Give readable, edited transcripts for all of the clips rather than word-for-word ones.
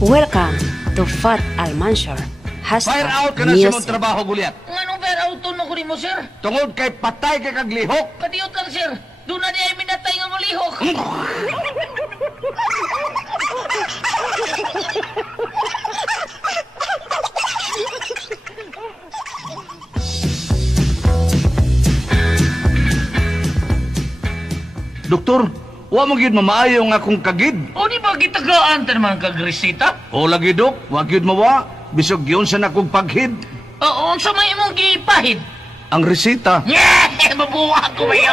Welcome to Fat Al-Mansur. Fire out ka na sa mong trabaho, Gulyat. Anong fire out to ko mo, sir? Tungod kay patay kay kaglihok. Kadiyot lang, sir. Doon na niya minatay nga malihok. Doktor, wa mo gyud mamaayo nga akong kagid. O di ba gitagaan ta naman kag resita? O lagi, Dok, wa gyud mawa. Bisog yun sa nakong paghid. Oo, sa may imong gipahid. Ang resita. Yeah! Mabuha ko ba yun?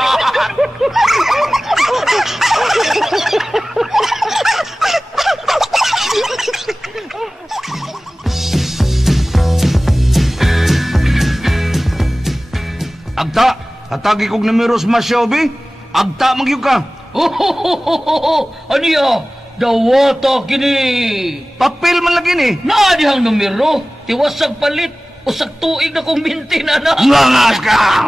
Agta, hatagi kong numeros masyobi. Agta magyug ka. Ano yun? Dawata kini. Papel man lagi ni. Naadihang numero. Tiwasag palit. Usak tuig na kong minti na na. Langas ka!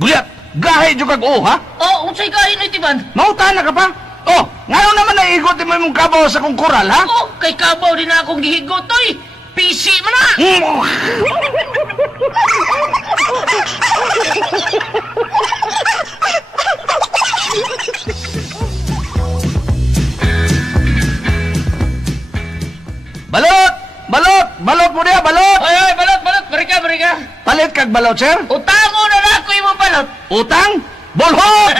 Gulyat, gahe jud kag o, ha? Oh, unsay kain no itiban? Mautana ka pa? Oh, ngayon naman naigot mo imong kabaw sa kong koral, ha? Oh, kay kabaw din akong gihigot, oy. PC man na. Balot! Balot! Balot mo niya, balot! Ay, balot. Barika. Palit kag balot, sir? Utango na na ako imong balot. Utang? Bolhot!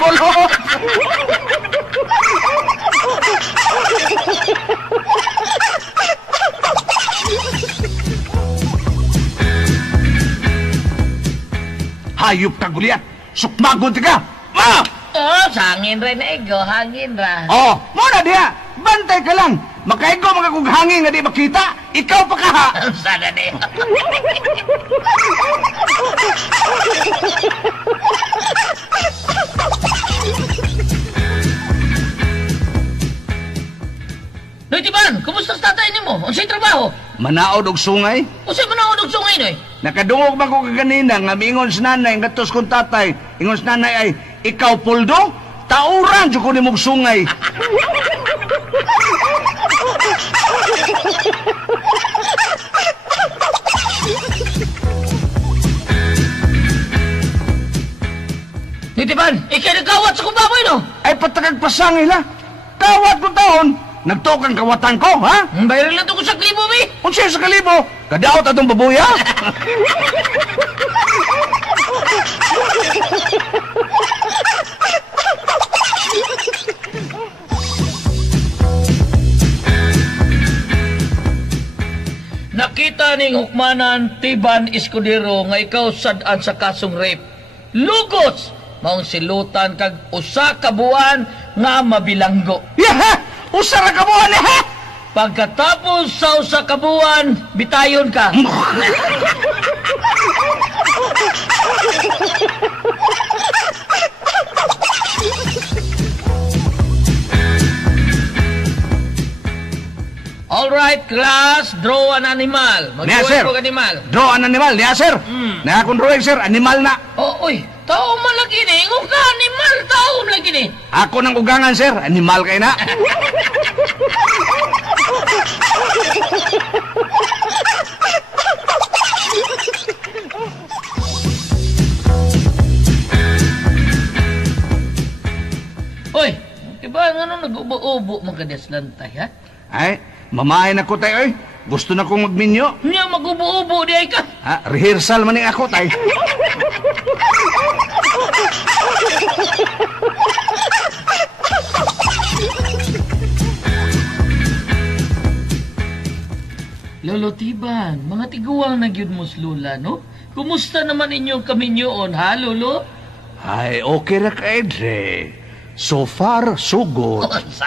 Bolhot! Hayop ka, Gulyat! Sukmagon ka! Ma! Oh, sangin rin na ego, hangin ra. Oh, muna diya! Bantay ka lang! Makaigo mga kong hangin nga di makita! Ikaw pa ka ha! Sana na yun. Noy, Tiban, kumusta sa tatay ni mo? Unsay trabaho? Manaod og sungay? Unsay manaod og sungay, Noy? Nakadungog ba ko kaganina nga miingon sa nanay nga tos kong tatay, ingon sa nanay ay, ikaw puldo? Tauran dyan ko ni mong sungay. Noy, Tiban, ikay nagkawat sa kubaboy, no? Ay patagagpasangil ha. Kawat ko taon, nagtukang kawatan ko, ha? Bayaran lang ito ko sa klibo, mi. Unsay sa kalibo, kadaot atong babuya. Nakita ning hukmanan Tiban Escudero nga ikaw sad-an sa kasong rape. Lugos! Maong silutan kag usa ka buwan nga mabilanggo. Yaha! Usara ka mo, ha? Pagkatapos sa usa ka buwan, bitayon ka. Alright, class, draw an animal. Niya, sir. Mag-draw animal. Draw an animal, niya, sir. Na akong drawing, sir, animal na. Oh, uy, tao malagi ni. Ingo ka, animal, tao malagi ni. Ako ng ugangan, sir. Animal kayo na. Uy, diba ano nag-ubo-ubo magadas lantay, ha? Ay, mamahay na ko tayo, eh. Gusto na kong magminyo. Niya mag-ubo-ubo di ay ka. Ha? Rehearsal man ako, tay. Lolo Tiban, mga tiguang na gyud mo lula, no? Kumusta naman inyong kaminyoon, ha, Lolo? Ay, okay ra ka, Edre. So far, so good. Konsa.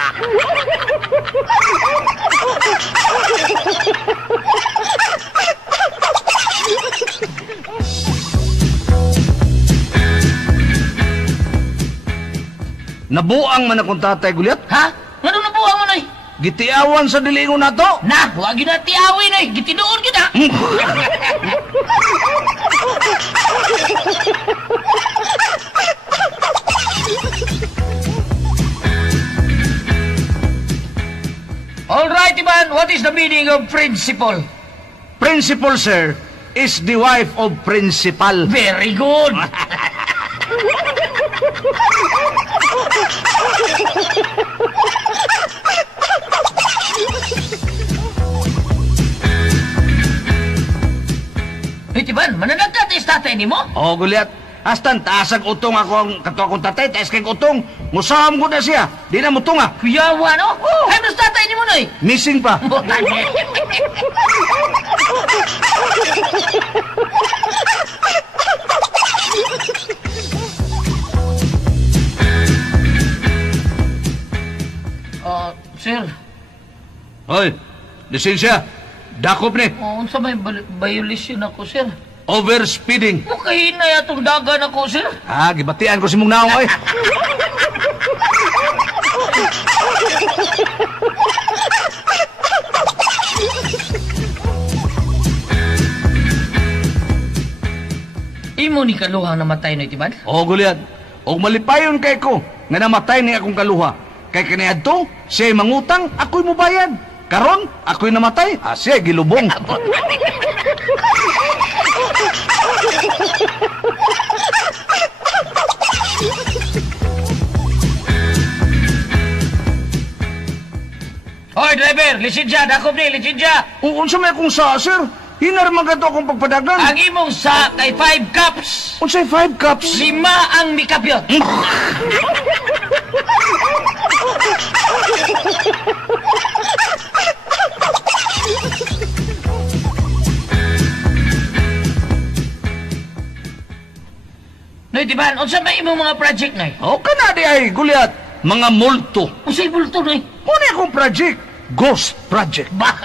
Nabuang man akong tatay, Gulyat. Ha? Ano na buha mo, Noy? Gitiawan sa dilingon na to. Na, wag yun na tiawin eh. Gitinuon kita. Alright, Iban, what is the meaning of principal? Principal, sir, is the wife of principal. Very good. Itiban, mananagkat is tatay ni mo? Oh, Gulyat. Astan, taasag utong ako ang kato akong tatay, taas kay utong. Musaham ko na siya. Di na mutong ah. Kuyawa, no? Ay, mas tatay ni mo, noy. Missing pa. Sir, Hoy, lisensya. Dakop ni. unsa may violation ako, sir? Overspeeding. Mukahin na yatong dagan ako, sir. Ah, gibatian ko si mong naong, oy. Imo ni kaluhang namatay no, Itiban? Oh, Gulyat. Og malipayon kay ko nga namatay ni akong kaluha. Kay kaniadto, siya'y mangutang, ako'y mubayad. Karon, ako'y namatay, siya gilubong. Hoy, driver! Lisensya! Dakop ni! Lisensya! Unsa may akong sa, sir? Hinar man gato akong pagpadagan. Ang imong sa kay 5 cups! Unsay 5 cups? 5 ang mikapyot! No, Itiban, unsa may imong mga project na O kana di ay, Gulyat. Mga multo. Unsay bulto na Muna akong project. Ghost Project. Ba?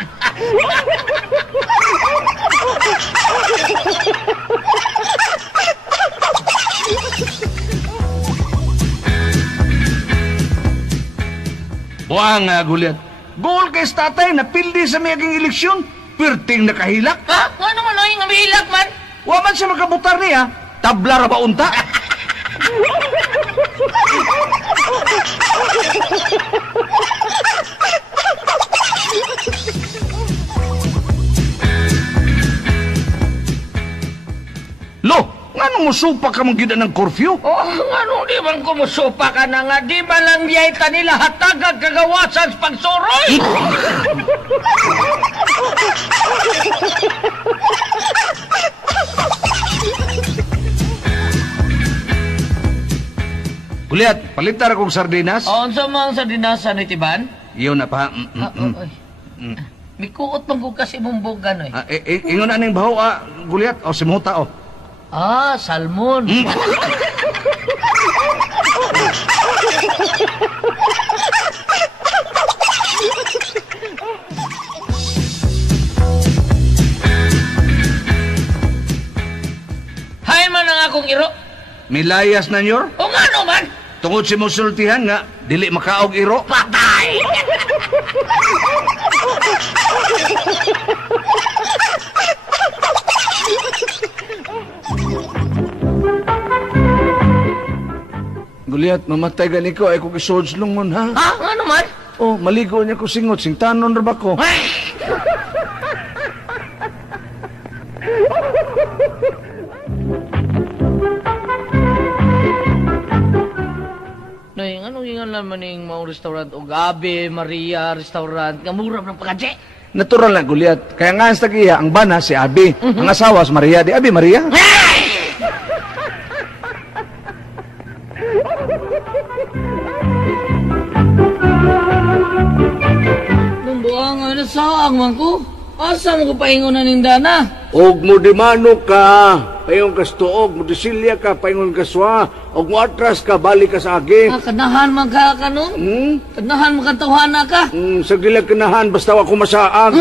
Buang nga, Gulyat. Goal kay tatay na pildi sa mayaging eleksyon. Pirting nakahilak. Ha? Nga naman ay nga mahilak man? Wa man siya makabutar niya. Tabla ra ba unta? Lo, nga nung musupa ka mong gida ng curfew? Oh, ano di bang kumusupa ka na nga? Di ba lang biyayta nila hatagag kagawasan sa pagsuroy? Gulyat, palitar akong sardinas. O, sa mga sa dinasan ni Tiban? Iyon na pa. May kuot mang kasi mong bugan, eh. Ingon na ning baho, Gulyat. O, simuta, o. Ah, salmon. Hay man ang akong iro. Milayas na nyor. O nga naman. Tungod si musultihan nga, dili makaog iro. Patay! Gulyat, mamatay gani ko, ay kong isods lungon, ha? Ha? Nga naman? Oh, maligo niya ko singot, sing tanon ra ba ko? Ay! Noy, anong ingan naman yung mga restaurant o Gabi, Maria restaurant, kamurap ng pagkadje? Natural lang, Gulyat. Kaya nga sa tagiya, ang bana si Abi. Ang asawa si Maria. Di Abi, Maria? Nung buwangan na saang man ko, asa mo ko paingon na nindana? Og mo di mano ka, payon ka stuog, mo di silya ka, payon ka swa, og mo atras ka, balik ka sa agi. Kanahan man ka kanon? Kanahan man katuhana ka? Sa gilag kanahan, basta ako masaag.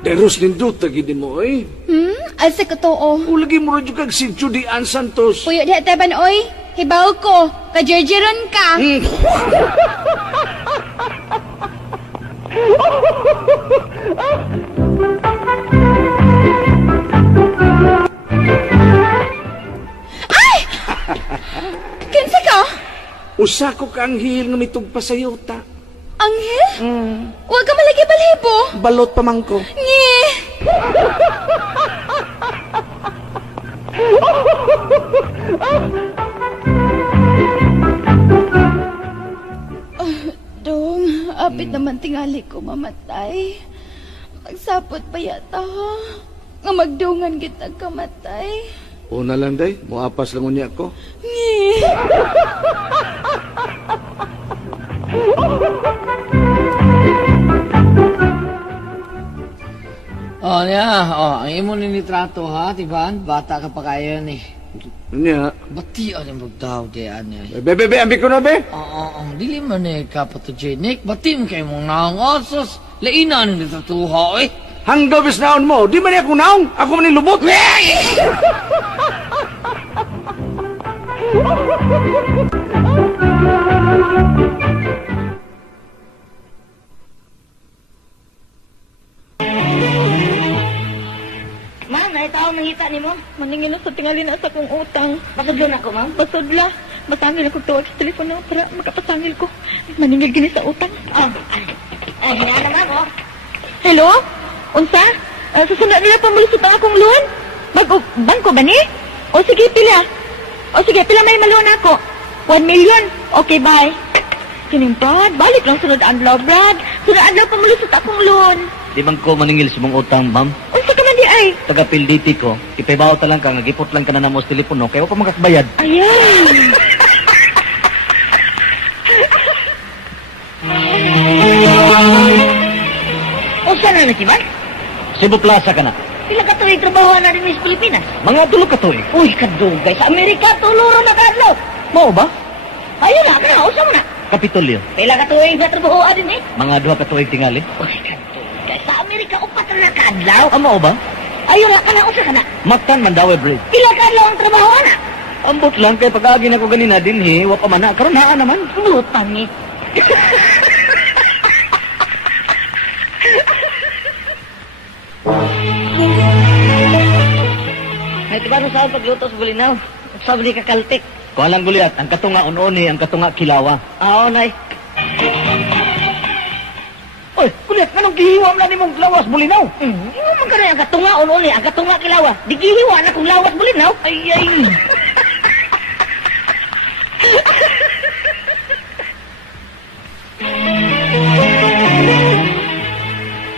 Deros nindot, tagidi mo, eh. Asa ko too. Ulagi mo rin kag si Judy Ann Santos. Puyo di taban oy. Hibaw ko. Kajerjeron ka. Ay! Kinsa ka? Usa ko ka anghel nga mitug pasayota. Anghel? Huwag ka malagi balhibo. Balot pa man ko. Ngi. Dong, apit naman tingali ko mamatay. Magsapot pa yata ha. Nga magdungan kita kamatay. Una lang day, muapas lang unya ko. Ngi. Oh, niya. Oh, ang imo ni nitrato ha, Tiban? Bata ka pa kayo ni. Nya. Bati ang magdaw diyan niya. Bebe, ambi ko na be. Oo, dili man eh kapatogenic. Bati mo kayo mong nangasos. Lainan ni nitratuha eh. Hanggaw bis naon mo, di man ako naong, ako man lubot. Ma'am, ay tao nangita ni mo. Maningin sa tingali na sa kong utang. Pasudlo na ko, ma'am. Basudla. Masangil ako tuwag sa telepono para makapasangil ko. Maningil gini sa utang. Oh, ay, hinaan na, ma'am, oh. Hello? Unsa? Susunod nila pamulusot ang akong loan? Bangko ba ni? O sige, pila. Pila may maluan ako. 1 million. Okay, bye. Kining Brad, balik lang sunod adlaw, Brad. Sunod adlaw pamulusot akong loan. Di bang ko maningil sa mong utang, ma'am? Unsa ka man di ay? Taga PLDT ko, ipabaw ta lang ka, nagipot lang ka na namo sa telepono, kaya pa makakabayad. Ayan. Unsa na na, Tiban? Cebu Plaza ka na. Pila ka tuloy trabaho na rin sa Pilipinas? Mga tulo ka to eh. Uy, kadugay. Sa Amerika, tuluro na kadlaw. Mao ba? Ayun na, kana, usa mo na. Kapitolyo. Pila ka tuloy na trabaho din eh. Mga duha ka tuig tingali. Uy, kadugay. Sa Amerika, upat na kadlaw. Mao ba? Ayun na, kana, usa ka na. Mactan Mandaue Bridge. Pila kadlaw ang trabaho na. Ambot lang kay pag-agi na ko ganina dinhi, wa pa man na karon naa naman. Lutang eh. Ay, tiba nung saan pagluto sa bulinaw? Sabi ni kakaltik. Kuha lang guliat, ang katunga unoni, ang katunga kilawa. Oo, nay. Oy, guliat, anong gihiwa man nimong lawas bulinaw? Hindi mo man ka ang katunga uli, ang katunga kilawa. Di gihiwa na kung lawas bulinaw. Ay, ay.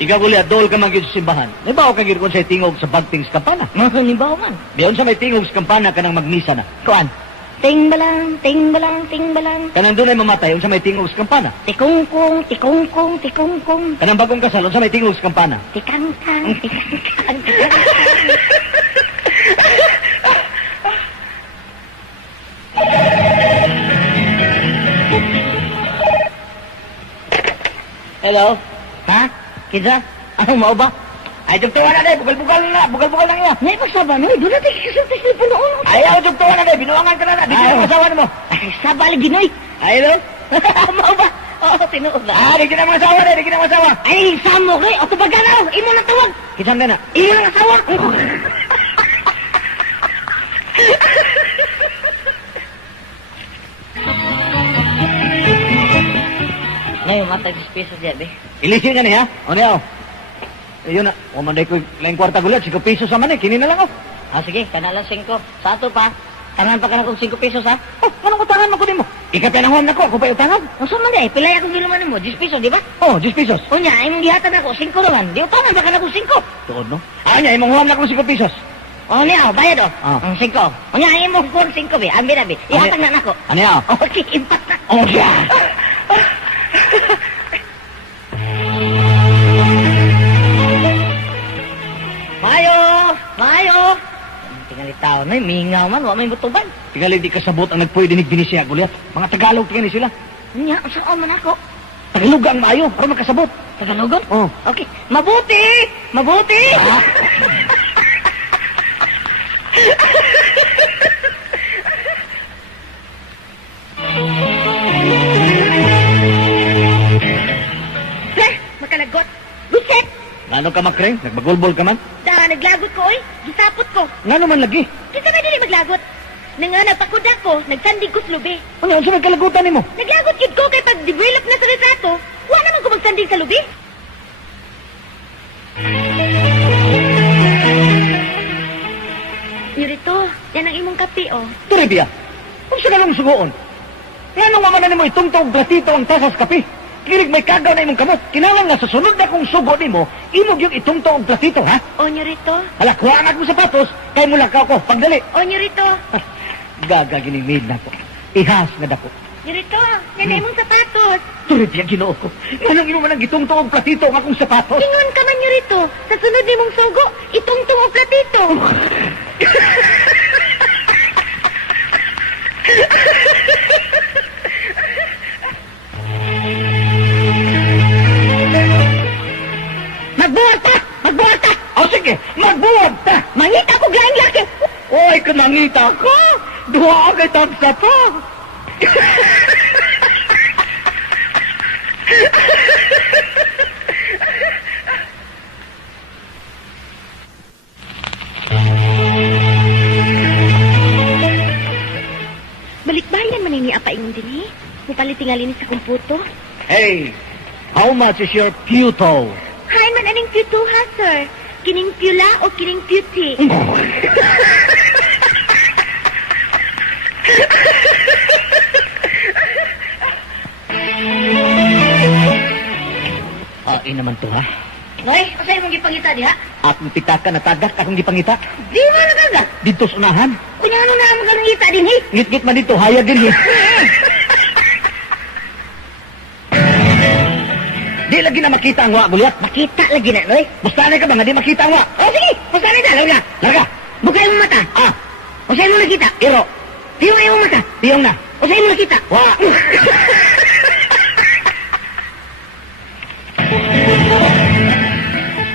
Ikaw guliat, dool ka man gyud sa simbahan. Nabaw ka gyud kun sa tingog sa bagting sa kampana. Nimbaw man. Biyon sa may tingog sa kampana kanang magmisa na. Kuan. Ting balang, ting balang, ting balang. Kanang dunay mamatay unsa may tingog sa kampana. Tikungkong, tikungkong, tikungkong. Kanang bagong kasal unsa may tingog sa kampana. Tikangkang, tikangkang, tikangkang. Hello. Ha? Kidsa? Anong mao ba? Ay, doktor na day, bugal-bugal lang iya. May pagsaba, no? Doon natin kasultis na punoon. Ayaw, doktor na day, binuangan ka na. Di ka na masawa mo. Ay, sabali, ginoy. Ayaw, Mao ba? Oo, tinuod na. di ka na masawa day, di ka na masawa. Ay, samo kay. O, tubaganaw. Imo na tawag. Kisam na na. Imo na asawa. Ngayon, matay 10 pesos diya, be. Ilisin ka niya, o niya, o. Ayun na, umanday ko lang kwarta gulat, 5 pesos sa man kini na lang, o. Ah, sige, kanalang 5. Sa ato pa. Tangan pa ka na kong 5 pesos, ha? Oh, anong utangan mo ko din mo? Ikapanahon na ko, ako pa utangan. O, saan man di? Pilay akong giluman mo. 10 pesos, di ba? Oh, 10 pesos. O niya, ay mong gihatan ako. 5 naman. Di utangan ba ka na kong 5? Tuod, no? Ah, niya, imong huwam na ko 5 pesos. O niya, o, bayad o. Ah. Ang 5. O niya, ay mong kong 5, be. Ambi na, be. Ihatag na nako. Ano niya, o? Okay, impat na. Oh, siya. Mayo! Mayo! Tingali tao na, mingaw man. Wa may butuban. Tingali di kasabot ang nagpwede ni Binisya gulat. Mga Tagalog tingali sila. Niya, saan man ako? Tagalog ang maayo, para makasabot. Tagalogon? Oh. Okay. Mabuti! Mabuti! Sir, makalagot. Buset! Ano ka makreng? Nagbagulbol ka man? Da, naglagot ko, oy. Gisapot ko. Nga naman lagi. Kita ba dili maglagot? Nga nagpakod ako, nagsandig ko sa lubi. Ano sa may kalagutan nimo? Naglagot yun ko kay pag-develop na sa retrato, wala naman ko magsandig sa lubi. Yurito, yan ang imong kape, oh. Turibia, kung sa kalong sugoon, nga nung mamanan mo itungtong platito ang tasas kape, kilig may kagaw na imong kamot, kinawang nga sa sunod na kong sugo nimo, imog yung itungtong platito, ha? O, Yurito. Hala, kuhaan mo sapatos, kay mo lang ko, pagdali. O, Yurito. Gaga ginimid na ko. Ihas na dako. Yurito, yan na imong sapatos. Turibia, ginoo ko. Nga nang imo man ang itungtong platito ang akong sapatos. Ingon ka man, Yurito. Sa sunod ni mong sugo, itungtong o platito. Magbuhat ta! Magbuhat ta! O sige, magbuwag ta! Mangita ko glayang laki! Oy, kanangita ka! Duha agay tagsa pa! Balikbayan man ini apa ingon din, eh. Mupalit tingalin sa kumputo. Hey, how much is your puto? Hay man aning puto ha, sir. Kining pula o kining puti? Ay naman to, ha? Noy, asay mong gipangita diha? Akong pitaka na tagak, akong gipangita. Di mo nagagak. Dito sa unahan. Kunya ano na mo ganang ngita din, eh? Ngit-ngit man dito, hayag din, eh. Di lagi na makita ang wa, Gulyat. Makita lagi na, Noy. Bustanay ka ba nga di makita ang wa? O sige, pasanay na, larga. Larga! Bukay mo mata. Ah, O sa'yo mo nakita? iro. Tiyong ayaw mata. Tiyong na. O sa'yo mo nakita? Wa!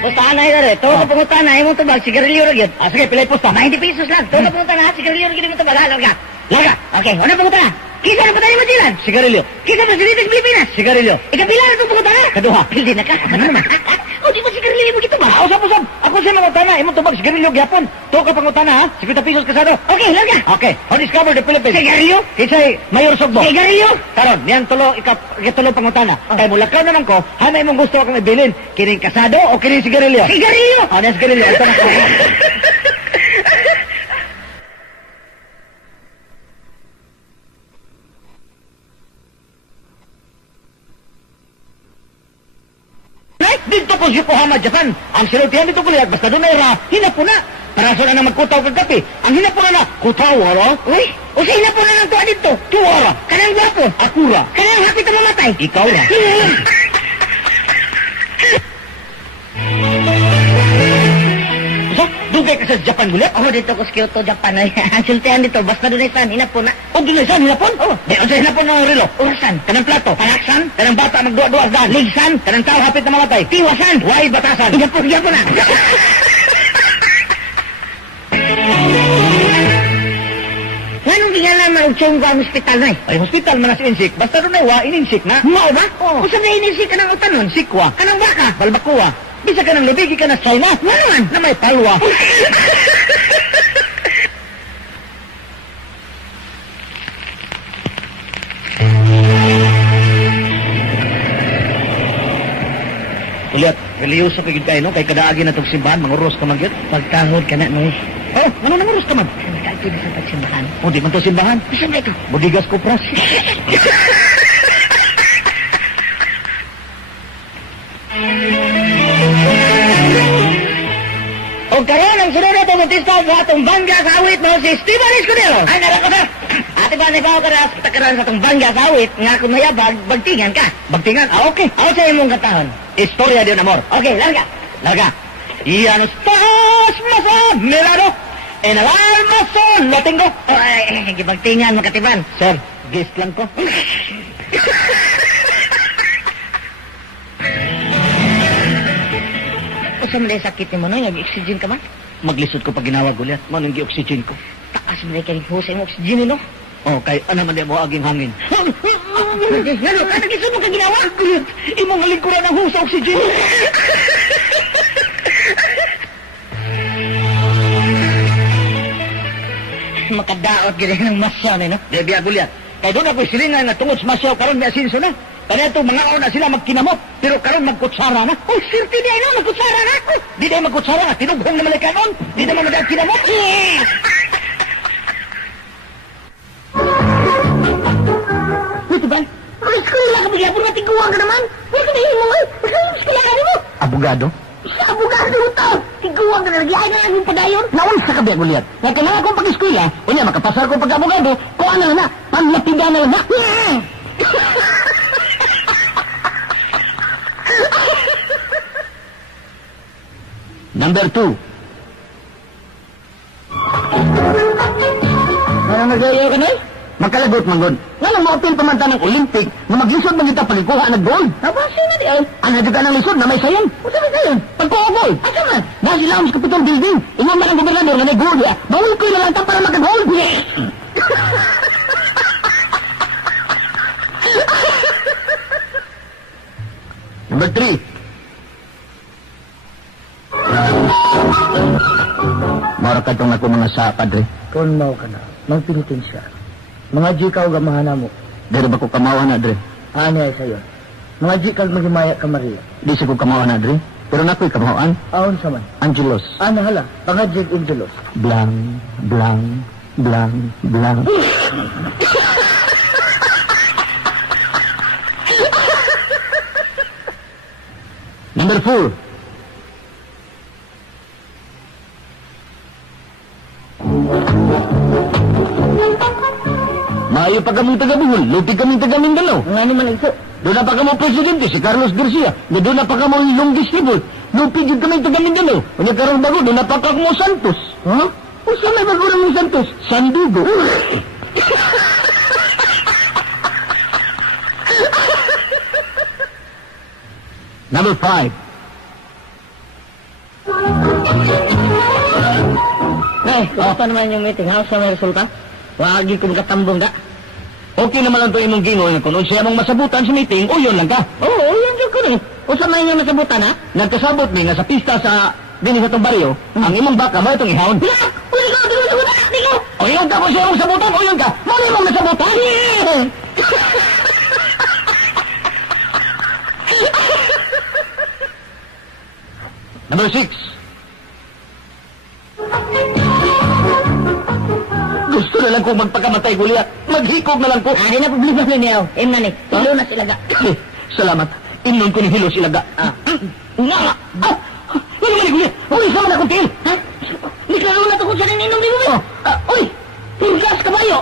Pustanay na rin. Tuwa ka pangutanay mong tabag, sigarilyo rin yun. Ah, sige, pilay posta. 90 pesos lang. Tuwa ka pangutanay, sigarilyo rin mong tabag, ha, larga. Larga! Okay, ano pangutanay? Kisa na patayin mo silan? Sigarilyo. Kisa Presidente Pilipinas? Sigarilyo. Ikapila na itong pangutanay? Kaduha. Hindi na ka. Ano naman? O di mo sigarilyo mo gito ba? Ah, usap. Ako siya mangutana. Imong tubag, sigarilyo gyapon. To ka pangutana, ha? 50 pesos kasado. Okay, larga. Okay. On discover the Philippines. Sigarilyo? Kisay, Mayor Sogbo. Sigarilyo? Karon, niyan ikatulo pangutana. Kay mulakaw naman ko, hanay imong gusto akong ibilin. Kining kasado o kining sigarilyo? Sigarilyo? Ano yung sigarilyo? Ito na ko. Dito po si Yokohama, Japan. Ang sinultihan dito kulihat, basta doon ay hinapuna. Paraso na na magkutaw kag kape. Ang hinapuna na, kutaw, wala? Uy, o sa ina po na lang tuwa dito. Tuwara. Kanang gwapo. Akura. Kanang hapit na mamatay. Ikaw na. So, dugay ka sa Japan gulihat? Ako dito ko sa Kyoto, Japan. Ay, ang sultihan dito, basta doon ay san, hinapon na. O, doon ay saan, hinapon? Oh. Di, o sa hinapon ng relo? Urasan. Kanang plato? Palaksan. Kanang bata magduwa-duwa daan? Ligsan. Kanang tao hapit na mamatay? Tiwasan. Huwag batasan? Hinapon na. Nganong gingalan man og chungga ang hospital na eh? Ay, hospital man na si Insik. Basta doon ay wa, ininsik na. Mao ba? Oo. Kung sabi inisik ka ng utanon, Sikwa. kanang baka. Balbakuwa. Bisa ka ng lubigi ka na China. Nga naman. Na may palwa. Uliat, reliyoso ka kayo, no? Kay kadaagi na itong simbahan, manguros ka man yun. Pagtahod ka na, Noy. Oh, ano nanguros ka man? Nagkalpid sa pagsimbahan. O, di man to simbahan. Bisa ba ito? Budigas Kupras. O karon ang sunod na tumutista sa atong bangga sa awit mo si Steven Escudero. Ay, nara ka na! Ate ba na ikaw ka na takaran sa atong bangga sa awit nga kung mayabag, bagtingan ka. Bagtingan, ah, okay. Ako sa imong katahon. Istorya de un amor. Okay, larga. Larga. Y a no estás más admirado. En el alma solo tengo. Ay, gibagtingan mo katiban. Sir, guest lang ko. O sa mga sakit ni mo no, nag-oxygen ka man? maglisod ko pag ginawag ulit. Manong gi-oxygen ko. Taas mo na kayo husay mo oxygen, no? Oh, kay ano man di mo aging hangin. Ano, nag-isod mo ka ginawa? Imong halingkuran ang husa oxygen. Makadaot gina ng masyaw na, no? Debi agulyat. Kay doon ako'y silingan na tungod sa masyaw karon may asinso na. Kaya ito, mga na sila magkinamot, pero karon magkutsara na. Oh, sirti di ano, magkutsara na ako. Di tayo magkutsara na, tinughong naman ay kanon. Di naman magkinamot. Ito ba? Mag-eskwela ka bigla po na tiguan ka naman. Huwag ka na mo eh. Mag-eskwela ka mo. Abogado? Sa abogado ito. Tiguan ka na lagi. Ay na lang yung padayon. Naon sa kabi agulyat. Kaya kailangan akong pag-eskwela, o niya makapasar ko pag-abogado, kung ano na, panlapigan na lang na. Number 2. Ano nag-ayaw ka na? Makalagot manggod. Nga nang ma-open pamanta ng Olympic, na maglisod man kita palikuha ng gold. Abasi na di ay. Ano juga ng lisod na may sayon? Usa ba sayon? Pagkuha-gold. Asa man? Nasi lang sa kapitong building. Ingon man ang gobernador na may gold ya. Bawal ko na lang ta para magka-gold. Number 3. Mara ka itong ako mga sa padre. Kung mau ka na, magpinitin siya. Mga jikaw gamahan mo. Dari ba ko kamawa na, Dre? Ano ay sayo? Mga jikaw magimaya ka Maria. Di sa ko kamawa na, Dre. Pero nako'y kamawaan. Aon sa man. Angelos. Ano hala? Pangajig Angelos. Blang, blang, blang, blang. Number 4. Maayo pa kamong taga-Bihol, lupi kaming taga-Mindanao. Nga naman ito. Doon na pa kamo presidente, si Carlos Garcia. Doon na pa kamo yung distribute. Lupi jud kaming taga-Mindanao. Unya karon bago, doon na pa kamo Santos. Ha? Usa may bago ng Santos? Sandugo. Number 5. Kumusta naman yung meeting? How's may resulta? Wagi ko magkatambong ka. Okay naman lang ito imong gingoy kung siya mong masabutan sa meeting, o yun lang ka. Oo, yun dyan ko rin. Usa may nga nasabutan, ha? Nagkasabot mi nga sa pista sa dinis sa itong baryo, ang imong baka mo itong ihawon. Uli ko, di ko, di ko. O yun ka po siya mong sabutan, o yun ka. Mali mong nasabutan. Number 6. Gusto na lang kong magpakamatay, Guliat. Maghikog na lang ko. Di na problema na niyaw. Na ni. Tulo na sila ga. Salamat. Inon ko ni Hilo silaga. Nga! Ano man, Guliat? Uli sa man akong tiil. Ha? Niklaro na to kung saan inom di mo ba? Uy! Gas kabayo!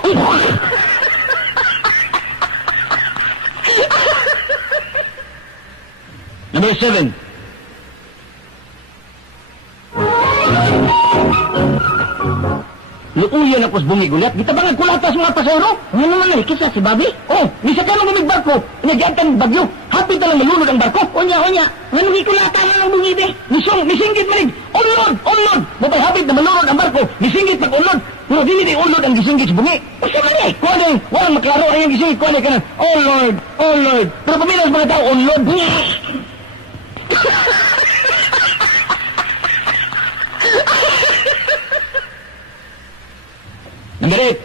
Number 7. Luuyan ako sa bungi, Guliat. Gitabangan ko lahat sa mga pasero. Ano naman kisa si Bobby? Oh, misa ka nang bumig barko. Nagyan bagyo. Happy talang malunod ang barko. Onya. Ano gikulata na ng bungi be? Misinggit manig. Unlod! Mabay habit na malunod ang barko. Misinggit pag-unlod. Pero dili di unlod ang gisinggit sa bungi. Usa man eh. Kuha din. Walang maklaro ang yung gisinggit. Kuha din ka na. Oh Lord. Pero pamilas mga tao, unlod. Number 8.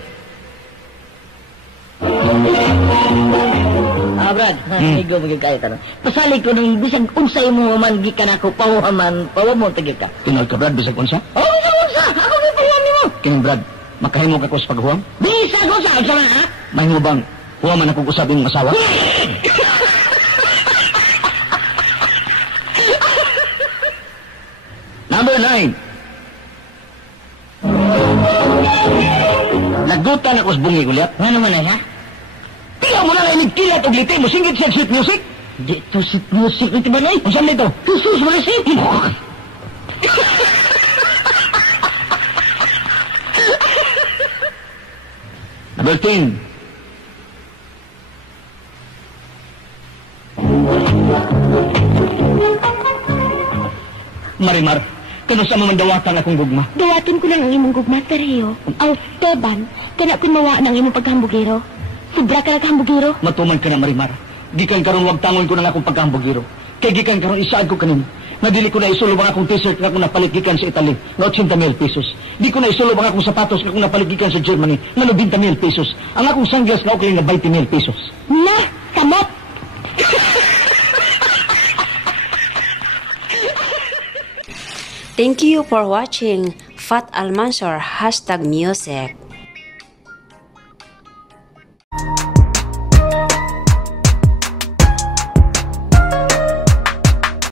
Brad, manigo magigay ka na. Pasali ko nung bisag unsay mo man gikan ako pawaman mo tagi ka. Tinol ka, Brad, bisag unsa? Oh, bisag unsa. Ako ni pawami mo. Kining, Brad, makahimo ka ko sa paghuwam? Bisag unsa unsa man ha? Mahimo bang huwaman akong usab yung asawa? Number 9. Nagutan ako sa bungi, Guliat. Ano man ay ha? Tiyaw mo na lang kilat o glite mo. Singgit siya sweet music. Dito si music ito ba na eh? Ang saan nito? Jesus, wala si. Number 10. Marimar, Kano sa mamandawatan akong gugma. Dawaton ko lang ang imong gugma, Sergio. Aw, Teban, kana kun mawa ng imong paghambugiro. Sobra ka na kahambugiro. Matuman ka na, Marimar. Gikan karon wag tangon ko na akong pagkahambugiro. Kay gikan karon isaad ko kanin. Nadili ko na isulong ang akong t-shirt nga akong napalit gikan sa Italy na 80,000 pesos. Di ko na isulong ang akong sapatos nga akong napalit gikan sa Germany na 90,000 pesos. Ang akong sunglass na ukling na 20,000 pesos. Na, kamot! Thank you for watching Fat Almansor #music.